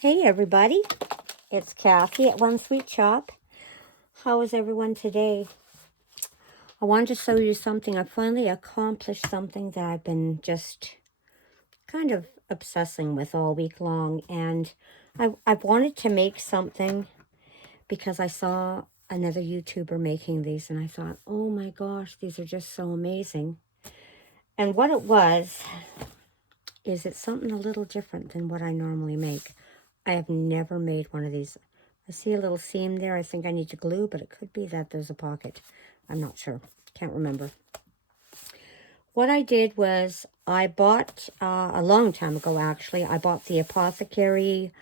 Hey everybody, it's Kathy at One Sweet Shop. How is everyone today? I wanted to show you something. I finally accomplished something that I've been just kind of obsessing with all week long. And I've wanted to make something because I saw another YouTuber making these and I thought, oh my gosh, these are just so amazing. And what it was is it's something a little different than what I normally make. I have never made one of these. I see a little seam there. I think I need to glue, but it could be that there's a pocket. I'm not sure. Can't remember. What I did was I bought, a long time ago actually, I bought the Apothecary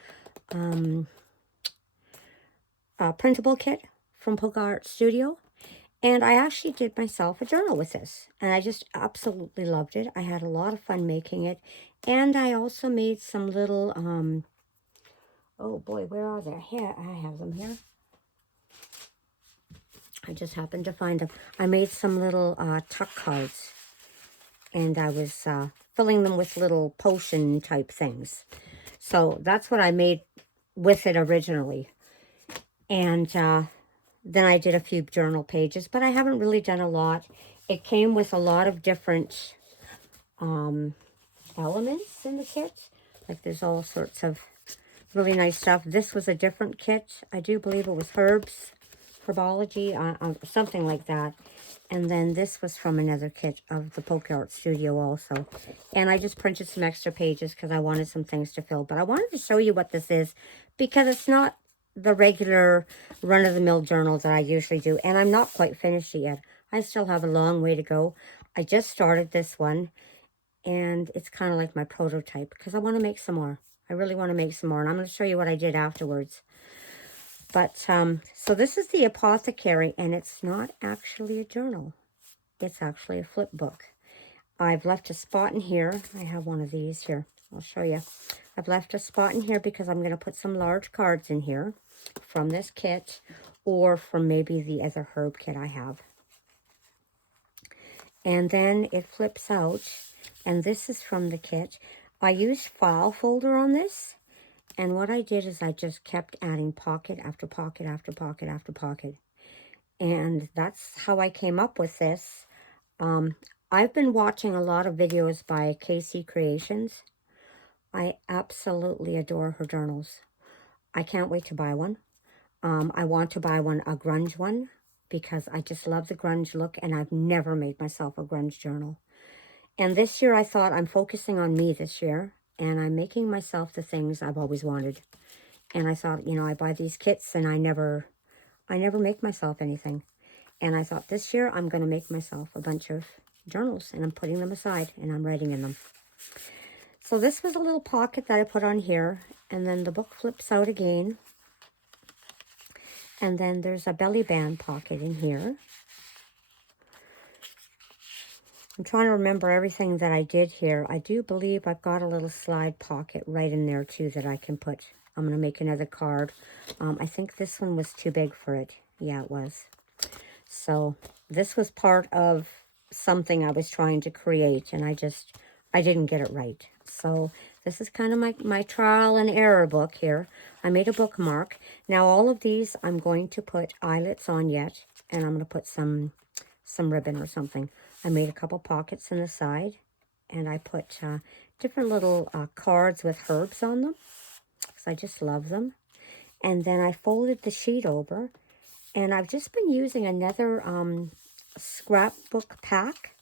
printable kit from Polka Art Studio. And I actually did myself a journal with this. And I just absolutely loved it. I had a lot of fun making it. And I also made some little, oh boy, where are they? Here, I have them here. I just happened to find them. I made some little tuck cards. And I was filling them with little potion type things. So that's what I made with it originally. And then I did a few journal pages, but I haven't really done a lot. It came with a lot of different elements in the kit. Like there's all sorts of really nice stuff. This was a different kit. I do believe it was herbology, something like that. And then this was from another kit of the Polka Art Studio also. And I just printed some extra pages because I wanted some things to fill. But I wanted to show you what this is because it's not the regular run-of-the-mill journal that I usually do. And I'm not quite finished it yet. I still have a long way to go. I just started this one. And it's kind of like my prototype because I want to make some more. I really want to make some more. And I'm going to show you what I did afterwards. But, so this is the Apothecary, and it's not actually a journal. It's actually a flip book. I've left a spot in here. I have one of these here. I'll show you. I've left a spot in here because I'm going to put some large cards in here from this kit or from maybe the other herb kit I have. And then it flips out, and this is from the kit. I used file folder on this. And what I did is I just kept adding pocket after pocket after pocket after pocket. And that's how I came up with this. I've been watching a lot of videos by KCCreations. I absolutely adore her journals. I can't wait to buy one. I want to buy one, a grunge one, because I just love the grunge look, and I've never made myself a grunge journal. And this year I thought I'm focusing on me this year. And I'm making myself the things I've always wanted. And I thought, you know, I buy these kits and I never make myself anything. And I thought this year I'm going to make myself a bunch of journals. And I'm putting them aside and I'm writing in them. So this was a little pocket that I put on here. And then the book flips out again. And then there's a belly band pocket in here. I'm trying to remember everything that I did here. I do believe I've got a little slide pocket right in there too that I can put. I'm going to make another card. I think this one was too big for it. Yeah, it was. So this was part of something I was trying to create, and I didn't get it right. So this is kind of my trial and error book here. I made a bookmark. Now all of these I'm going to put eyelets on yet, and I'm going to put some ribbon or something. I made a couple pockets in the side, and I put different little cards with herbs on them, because I just love them. And then I folded the sheet over, and I've just been using another scrapbook pack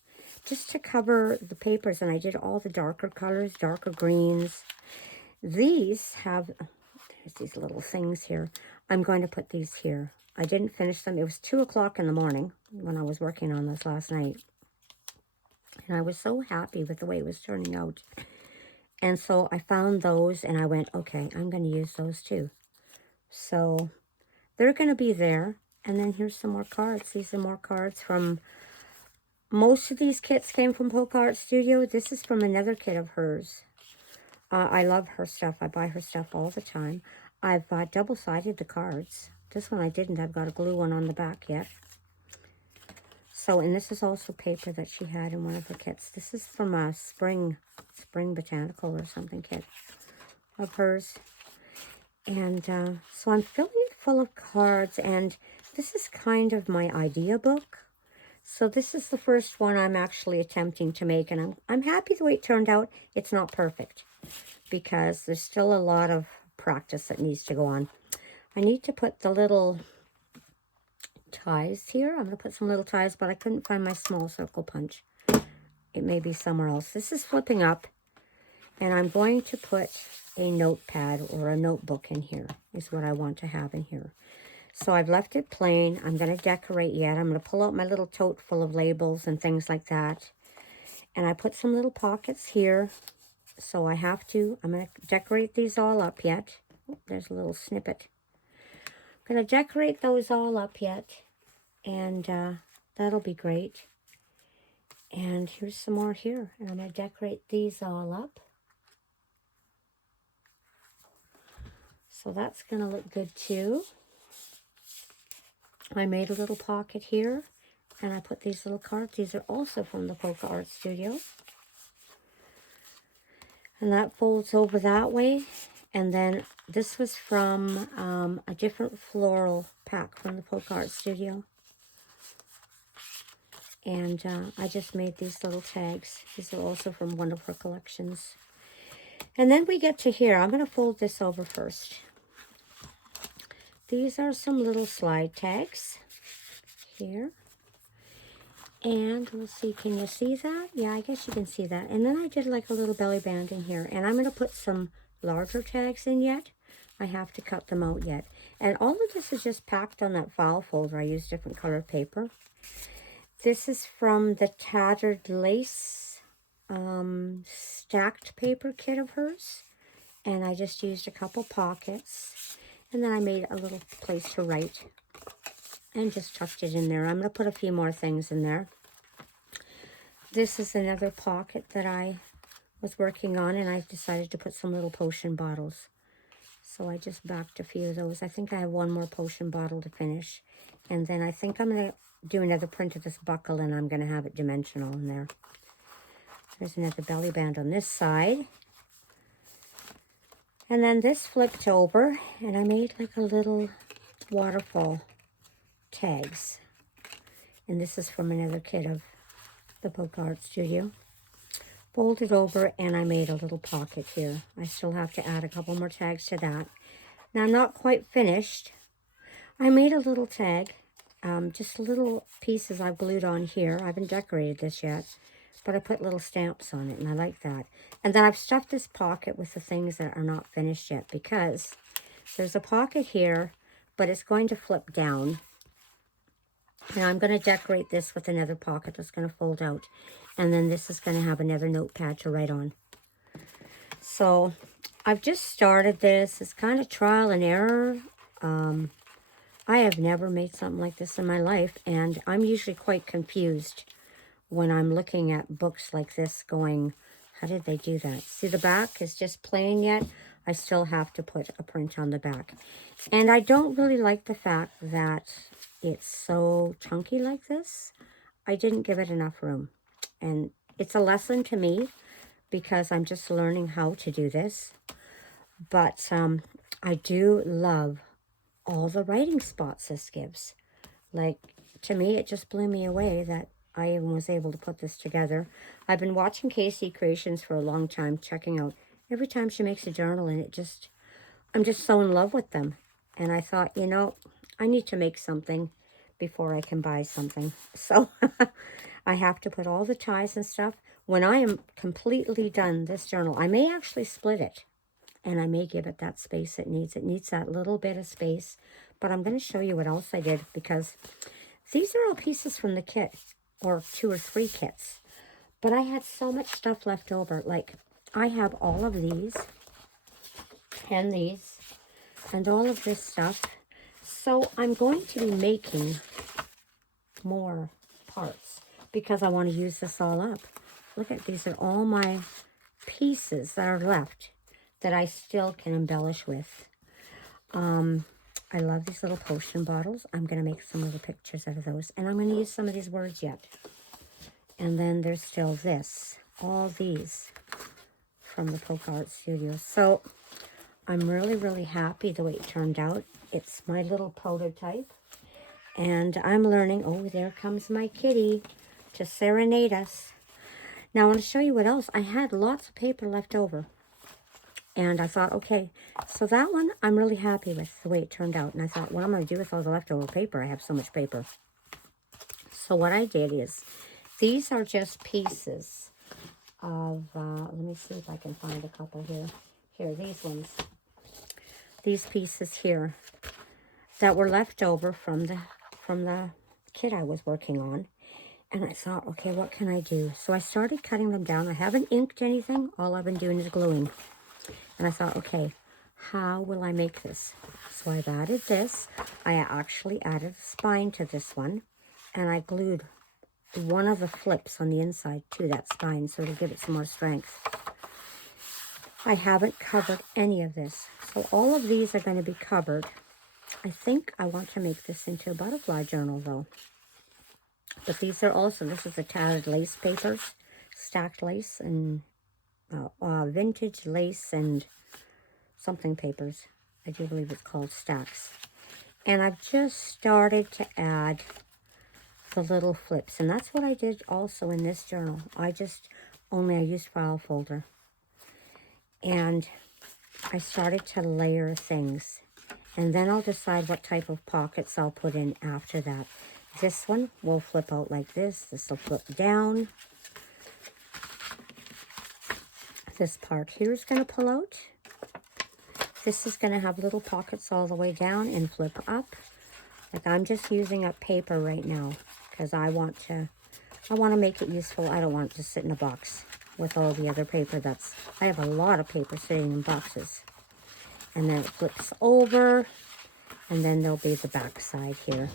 just to cover the papers, and I did all the darker colors, darker greens. These have, there's these little things here. I'm going to put these here. I didn't finish them. It was 2 o'clock in the morning when I was working on this last night. And I was so happy with the way it was turning out. And so I found those and I went, okay, I'm going to use those too. So they're going to be there. And then here's some more cards. These are more cards from, most of these kits came from Polka Art Studio. This is from another kit of hers. I love her stuff. I buy her stuff all the time. I've double-sided the cards. This one I didn't. I've got a glue one on the back yet. So, and this is also paper that she had in one of her kits. This is from a spring botanical or something kit of hers. And so I'm filling it full of cards, and this is kind of my idea book. So this is the first one I'm actually attempting to make, and I'm happy the way it turned out. It's not perfect because there's still a lot of practice that needs to go on. I need to put the little ties here. I'm going to put some little ties, but I couldn't find my small circle punch. It may be somewhere else. This is flipping up, and I'm going to put a notepad or a notebook in here, is what I want to have in here. So I've left it plain. I'm going to decorate yet. I'm going to pull out my little tote full of labels and things like that. And I put some little pockets here. So I'm going to decorate these all up yet. Oh, there's a little snippet. I'm going to decorate those all up yet. And that'll be great. And here's some more here. And I'm going to decorate these all up. So that's going to look good too. I made a little pocket here, and I put these little cards. These are also from the Polka Art Studio. And that folds over that way. And then this was from a different floral pack from the Polka Art Studio. And I just made these little tags. These are also from one of her collections. And then we get to here. I'm going to fold this over first. These are some little slide tags here. And we'll see, can you see that? Yeah, I guess you can see that. And then I did like a little belly band in here. And I'm going to put some larger tags in yet. I have to cut them out yet. And all of this is just packed on that file folder. I used different colored paper. This is from the Tattered Lace stacked paper kit of hers. And I just used a couple pockets. And then I made a little place to write. And just tucked it in there. I'm going to put a few more things in there. This is another pocket that I was working on, and I decided to put some little potion bottles. So I just backed a few of those. I think I have one more potion bottle to finish. And then I think I'm going to do another print of this buckle, and I'm going to have it dimensional in there. There's another belly band on this side. And then this flipped over, and I made like a little waterfall tags. And this is from another kit of the Polka Art Studio. Folded over, and I made a little pocket here. I still have to add a couple more tags to that. Now, I'm not quite finished. I made a little tag, just little pieces I've glued on here. I haven't decorated this yet, but I put little stamps on it, and I like that. And then I've stuffed this pocket with the things that are not finished yet, because there's a pocket here, but it's going to flip down. And I'm going to decorate this with another pocket that's going to fold out. And then this is going to have another notepad to write on. So I've just started this. It's kind of trial and error. I have never made something like this in my life. And I'm usually quite confused when I'm looking at books like this going, how did they do that? See, the back is just plain yet. I still have to put a print on the back. And I don't really like the fact that it's so chunky like this. I didn't give it enough room. And it's a lesson to me because I'm just learning how to do this. But I do love all the writing spots this gives. Like, to me, it just blew me away that I even was able to put this together. I've been watching KCCreations for a long time, checking out every time she makes a journal, and I'm just so in love with them. And I thought, you know, I need to make something before I can buy something. So I have to put all the ties and stuff. When I am completely done this journal, I may actually split it, and I may give it that space it needs. It needs that little bit of space. But I'm going to show you what else I did, because these are all pieces from the kit, or 2 or 3 kits. But I had so much stuff left over. Like, I have all of these, and these, and all of this stuff. So I'm going to be making more parts because I want to use this all up. Look at, these are all my pieces that are left that I still can embellish with. I love these little potion bottles. I'm going to make some little pictures out of those. And I'm going to use some of these words yet. And then there's still this. All these from the Polka Art Studio. So I'm really, really happy the way it turned out. It's my little prototype. And I'm learning. Oh, there comes my kitty to serenade us. Now, I want to show you what else. I had lots of paper left over. And I thought, okay, so that one I'm really happy with the way it turned out. And I thought, what am I going to do with all the leftover paper? I have so much paper. So what I did is, these are just pieces of, let me see if I can find a couple here. Here, these ones. These pieces here that were left over from the kit I was working on. And I thought, okay, what can I do? So I started cutting them down. I haven't inked anything. All I've been doing is gluing. And I thought, okay, how will I make this? So I've added this. I actually added a spine to this one. And I glued one of the flips on the inside to that spine so it'll give it some more strength. I haven't covered any of this. So all of these are going to be covered. I think I want to make this into a butterfly journal though. But these are also, this is a tattered lace papers, stacked lace and vintage lace and something papers. I do believe it's called stacks. And I've just started to add the little flips. And that's what I did also in this journal. I used file folder. And I started to layer things. And then I'll decide what type of pockets I'll put in after that. This one will flip out like this. This will flip down. This part here is going to pull out. This is going to have little pockets all the way down and flip up. Like I'm just using up paper right now because I want to make it useful. I don't want it to sit in a box with all the other paper I have a lot of paper sitting in boxes. And then it flips over and then there'll be the back side here.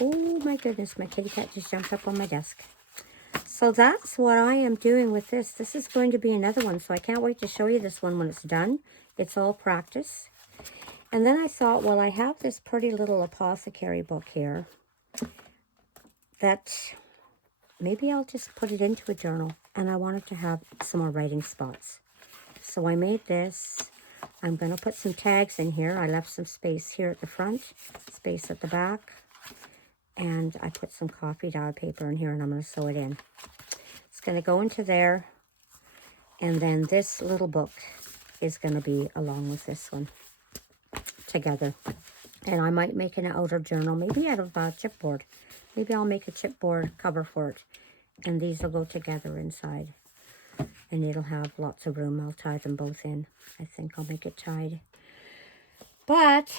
Oh my goodness, my kitty cat just jumped up on my desk. So that's what I am doing with this. This is going to be another one, so I can't wait to show you this one when it's done. It's all practice. And then I thought, well, I have this pretty little apothecary book here that maybe I'll just put it into a journal. And I wanted to have some more writing spots. So I made this. I'm going to put some tags in here. I left some space here at the front, space at the back. And I put some coffee dyed paper in here and I'm going to sew it in. It's going to go into there. And then this little book is going to be along with this one together. And I might make an outer journal, maybe out of chipboard. Maybe I'll make a chipboard cover for it. And these will go together inside. And it'll have lots of room. I'll tie them both in. I think I'll make it tied. But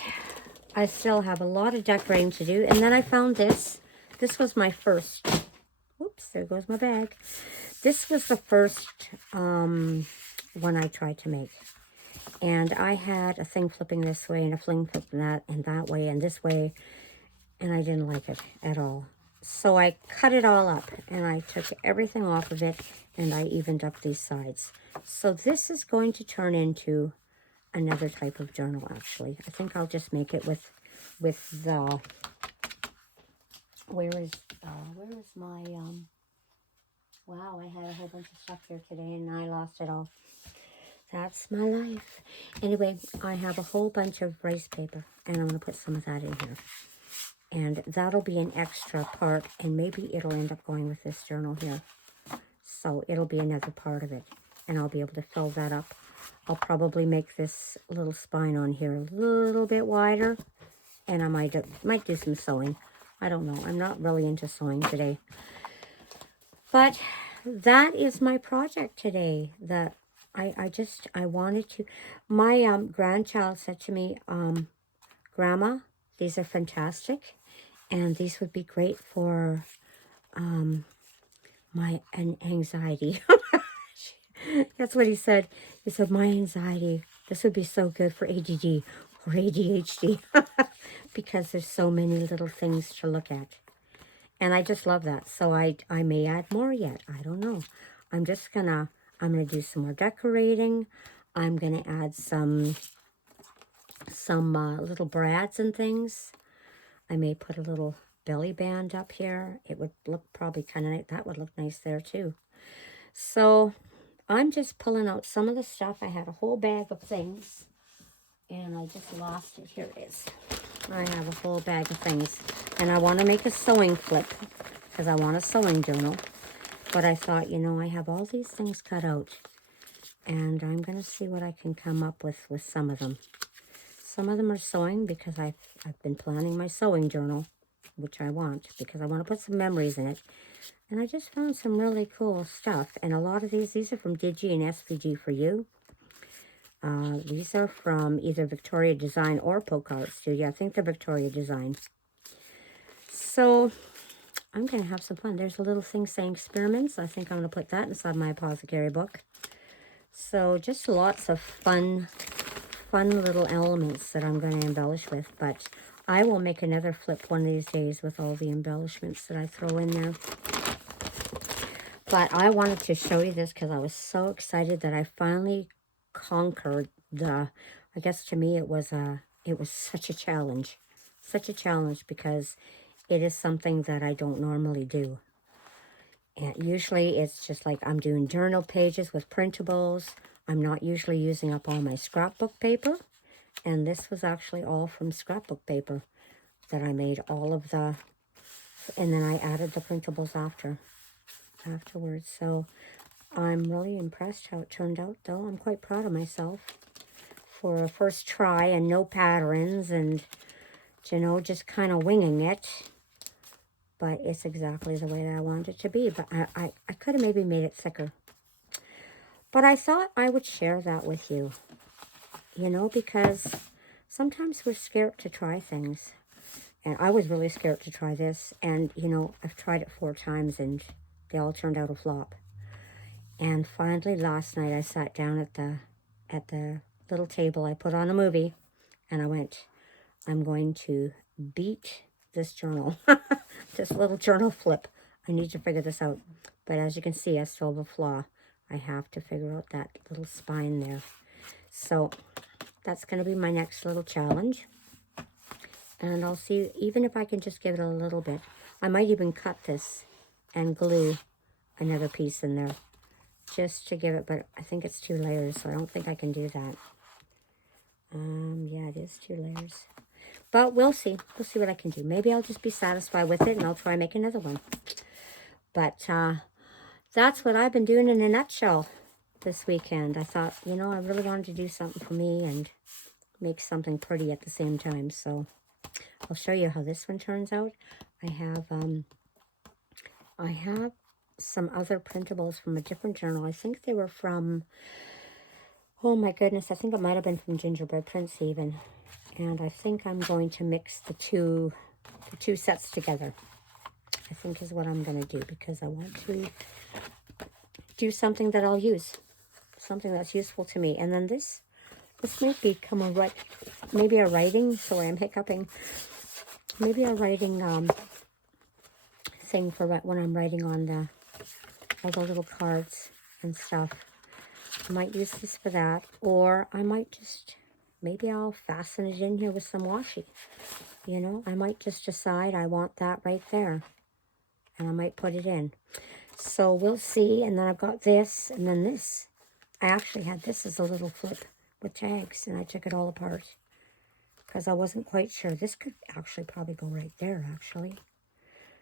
I still have a lot of decorating to do. And then I found this. This was my first. Whoops, there goes my bag. This was the first one I tried to make. And I had a thing flipping this way and a fling flipping that way and this way. And I didn't like it at all. So I cut it all up and I took everything off of it and I evened up these sides. So this is going to turn into another type of journal, actually. I think I'll just make it with the, where is my, wow, I had a whole bunch of stuff here today and I lost it all. That's my life. Anyway, I have a whole bunch of rice paper and I'm going to put some of that in here. And that'll be an extra part and maybe it'll end up going with this journal here. So it'll be another part of it and I'll be able to fill that up. I'll probably make this little spine on here a little bit wider and I might do some sewing. I don't know. I'm not really into sewing today. But that is my project today that I wanted to. My grandchild said to me, Grandma, these are fantastic. And these would be great for my anxiety. That's what he said. He said, my anxiety, this would be so good for ADD or ADHD. Because there's so many little things to look at. And I just love that. So I may add more yet. I don't know. I'm gonna do some more decorating. I'm gonna add some little brads and things. I may put a little belly band up here. It would look probably kind of nice. That would look nice there too. So I'm just pulling out some of the stuff. I had a whole bag of things and I just lost it. Here it is. I have a whole bag of things, and I want to make a sewing flip because I want a sewing journal. But I thought, you know, I have all these things cut out, and I'm going to see what I can come up with some of them. Some of them are sewing because I've been planning my sewing journal, which I want because I want to put some memories in it. And I just found some really cool stuff. And a lot of these are from Digi and SVG for You. These are from either Victoria Design or Polka Art Studio. I think they're Victoria Design. So I'm going to have some fun. There's a little thing saying experiments. I think I'm going to put that inside my apothecary book. So just lots of fun little elements that I'm going to embellish with. But I will make another flip one of these days with all the embellishments that I throw in there. But I wanted to show you this because I was so excited that I finally conquered the, I guess to me it was such a challenge. Such a challenge because it is something that I don't normally do. And usually it's just like I'm doing journal pages with printables. I'm not usually using up all my scrapbook paper. And this was actually all from scrapbook paper that I made all of the, and then I added the printables afterwards. So I'm really impressed how it turned out, though. I'm quite proud of myself for a first try and no patterns and, you know, just kind of winging it. But it's exactly the way that I wanted it to be. But I could have maybe made it thicker. But I thought I would share that with you, you know, because sometimes we're scared to try things. And I was really scared to try this. And, you know, I've tried it 4 times and they all turned out a flop. And finally last night I sat down at the little table. I put on a movie and I went, I'm going to beat this journal, this little journal flip. I need to figure this out. But as you can see, I still have a flaw. I have to figure out that little spine there. So that's going to be my next little challenge. And I'll see, even if I can just give it a little bit. I might even cut this and glue another piece in there just to give it, but I think it's 2 layers, so I don't think I can do that. Yeah, it is 2 layers. But we'll see. We'll see what I can do. Maybe I'll just be satisfied with it and I'll try and make another one. But that's what I've been doing in a nutshell this weekend. I thought, you know, I really wanted to do something for me and make something pretty at the same time. So I'll show you how this one turns out. I have some other printables from a different journal. I think they were from, oh my goodness, I think it might have been from Gingerbread Prince even. And I think I'm going to mix the two sets together. I think is what I'm going to do because I want to do something that I'll use. Something that's useful to me. And then this might become maybe a writing, sorry I'm hiccuping. Maybe a writing thing for when I'm writing on all the little cards and stuff. I might use this for that. Or I might just, maybe I'll fasten it in here with some washi. You know, I might just decide I want that right there. And I might put it in. So we'll see. And then I've got this and then this. I actually had this as a little flip with tags. And I took it all apart. Because I wasn't quite sure. This could actually probably go right there, actually.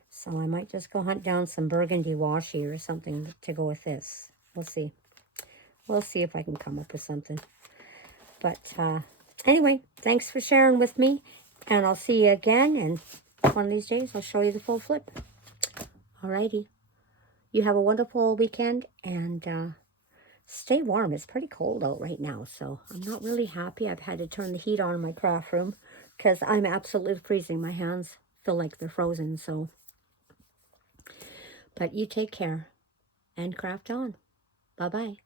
So I might just go hunt down some burgundy washi or something to go with this. We'll see. We'll see if I can come up with something. But anyway, thanks for sharing with me. And I'll see you again. And one of these days, I'll show you the full flip. Alrighty. You have a wonderful weekend. And stay warm. It's pretty cold out right now. So I'm not really happy. I've had to turn the heat on in my craft room. Because I'm absolutely freezing. My hands feel like they're frozen. So, but you take care. And craft on. Bye-bye.